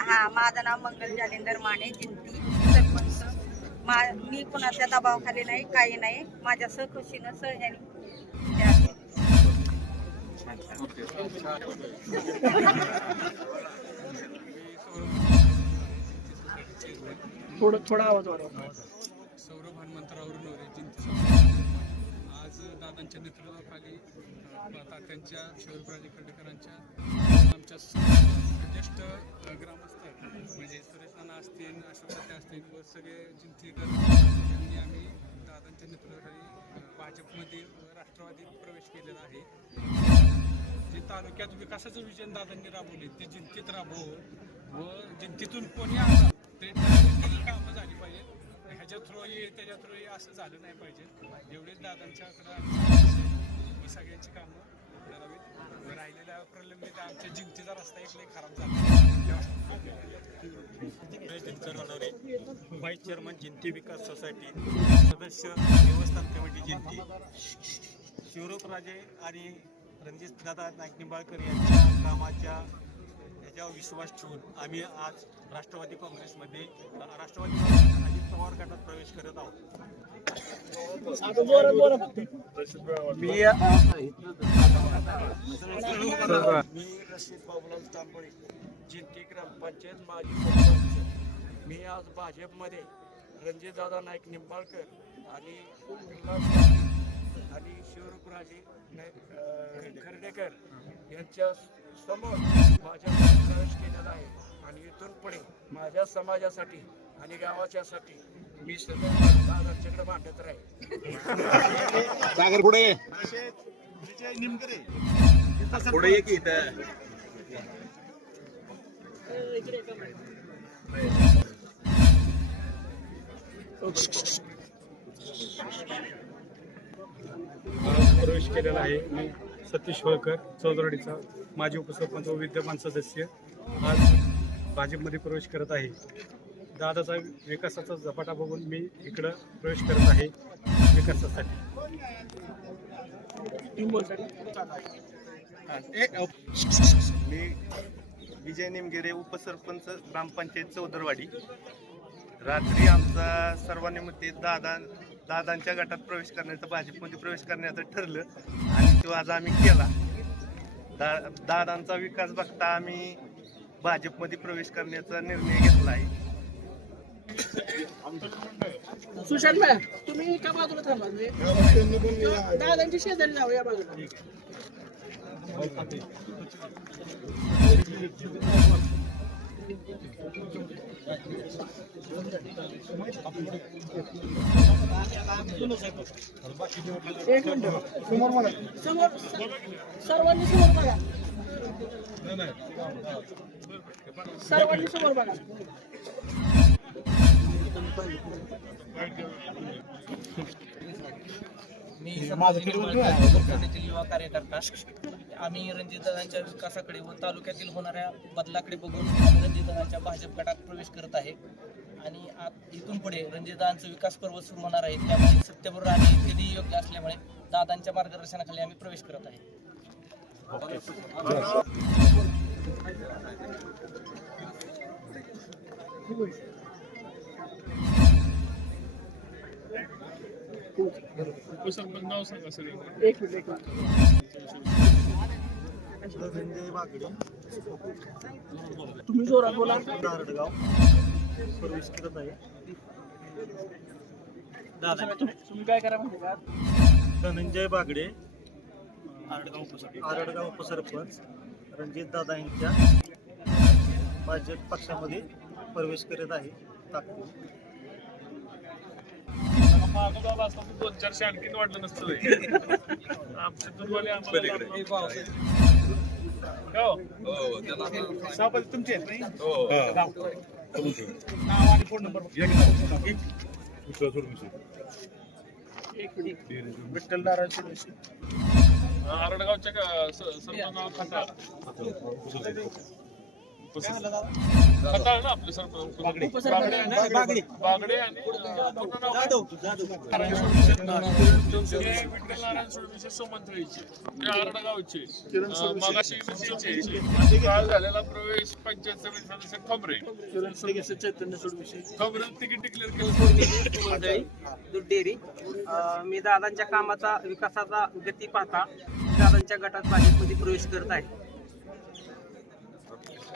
हा माझं नाव मंगल जालिंदर माने जिंती सरपंच. मा मी कुणाच्या दबावाखाली नाही काही नाही. माझ्या सहखुशीनं सहजानी हे थोडं थोडा आवाज वाढवा. त्यांच्या नेतृत्वाखाली अ, तात्यांच्या शिवराजे खर्डेकरांच्या आमच्या ज्येष्ठ ग्रामस्थ म्हणजे सुरेश नाना असतील अशोक असतील व सगळे चिंतीकर यांनी आम्ही दादांच्या नेतृत्वाखाली भाजपमध्ये राष्ट्रवादीत प्रवेश केलेला आहे. जे तालुक्यात विकासाचं विजन दादांनी राबवले ते जिंतीत राबवून व जिंतीतून कोणी आला ते कामं झाली पाहिजेत. ह्याच्या थ्रू ये त्याच्या थ्रू ये असं झालं नाही पाहिजे. एवढेच दादांच्याकडं ही सगळ्यांची कामं करावीत. राहिलेल्या प्रलंबित आमच्या जिंकतीचा रस्ता एक लई खराब झाला. करणारे vice chairman Jinti Vikas society सदस्य देवस्थान कमिटी जिंती. शिवरूप राजे आणि रणजित दादा नाईक निंबाळकर यांच्या कामाच्या ह्याच्यावर विश्वास ठेवून आम्ही आज राष्ट्रवादी काँग्रेसमध्ये राष्ट्रवादी काँग्रेस पवार गटात प्रवेश करत आहोत. मी रशीद बाबूलाल तांबळे जिंती ग्रामपंचायत माजी सरपंच मी आज भाजपमध्ये रणजितदादा नाईक निंबाळकर आणि आणि शिवरूपराजे खर्डेकर यांच्या समोर भाजपमध्ये प्रवेश केलेला आहे आणि इथून पुढे माझ्या समाजासाठी आणि गावाच्यासाठी मी सगळं दादांच्याकडे मांडत राहील. सागर पुढे ये. पुढे ये की इथं? प्रवेश केलेला आहे मी सतीश होळकर चौदरडीचा माजी उपसरपंच व विद्यमान सदस्य. आज भाजपमध्ये प्रवेश करत आहे. दादाचा विकासाचा झपाटा बघून मी इकडं प्रवेश करत आहे विकासासाठी. मी विजय निमगिरे उपसरपंच ग्रामपंचायत चौदरवाडी रात्री आमचा सर्वांनी दादा दादांच्या गटात प्रवेश करण्याचं भाजपमध्ये प्रवेश करण्याचं ठरलं आणि तो आज आम्ही केला. दा दादांचा विकास बघता आम्ही भाजपमध्ये प्रवेश करण्याचा निर्णय घेतला आहे सुशांत भाई तुम्ही एका बाजूला थांबा म्हणजे दादांची शेजारी जाऊ या बाजूला एक मिनिट समोर समोर सर्वांनी समोर बघा सर्वांनी समोर बघा मी संभाजीनगरतील युवा कार्यकर्ता. आम्ही रणजितदादांच्या विकासाकडे व तालुक्यातील होणाऱ्या बदलाकडे बघून रणजितदादांच्या भाजप गटात प्रवेश करत आहे. आणि आत इथून पुढे रणजितदादांचं विकास पर्व सुरू होणार आहे. त्यामुळे सत्यबरोबर आणि इत्यादी योग्य असल्यामुळे दादांच्या मार्गदर्शनाखाली आम्ही प्रवेश करत आहे. एक मिनिट एक मिनिट तुम्ही जोरात बोला. दारडगाव प्रवेश करत आहे. तुम्ही तुम्ही काय करा माहिती का? धनंजय बागडे. आरडगाव उपसरपंच. रणजित दादा यांच्या. भाजप पक्षामध्ये प्रवेश करत आहे. ताकद मागं बाबा असं दोन चारशे आणखीन वाटलं नसतं आमचे दुर्वाले आम्हाला हो? सभापती तुमचे आहेत नाही? नाव. आणि फोन नंबर विठ्ठल नारायण सुरेशी आरडगावच्या का- स- सरपंच नाव खाता खताळ ना आपले सरपंच. बागडे. बागडे आणि पूर्ण नाव काय? हे विठ्ठल नारायण सुडवीचे सुमंत्रीचे ते आरडा गावचे अं, मागाशी विजेचे. काल झालेला प्रवेश पंचायत समिती सदस्य खबरे चैतन्य खबरे तिकीट डिक्लेअर केलं दूध डेअरी. मी दादांच्या कामाचा विकासाचा गती पाहता दादांच्या गटात भाजपमध्ये प्रवेश करत आहे.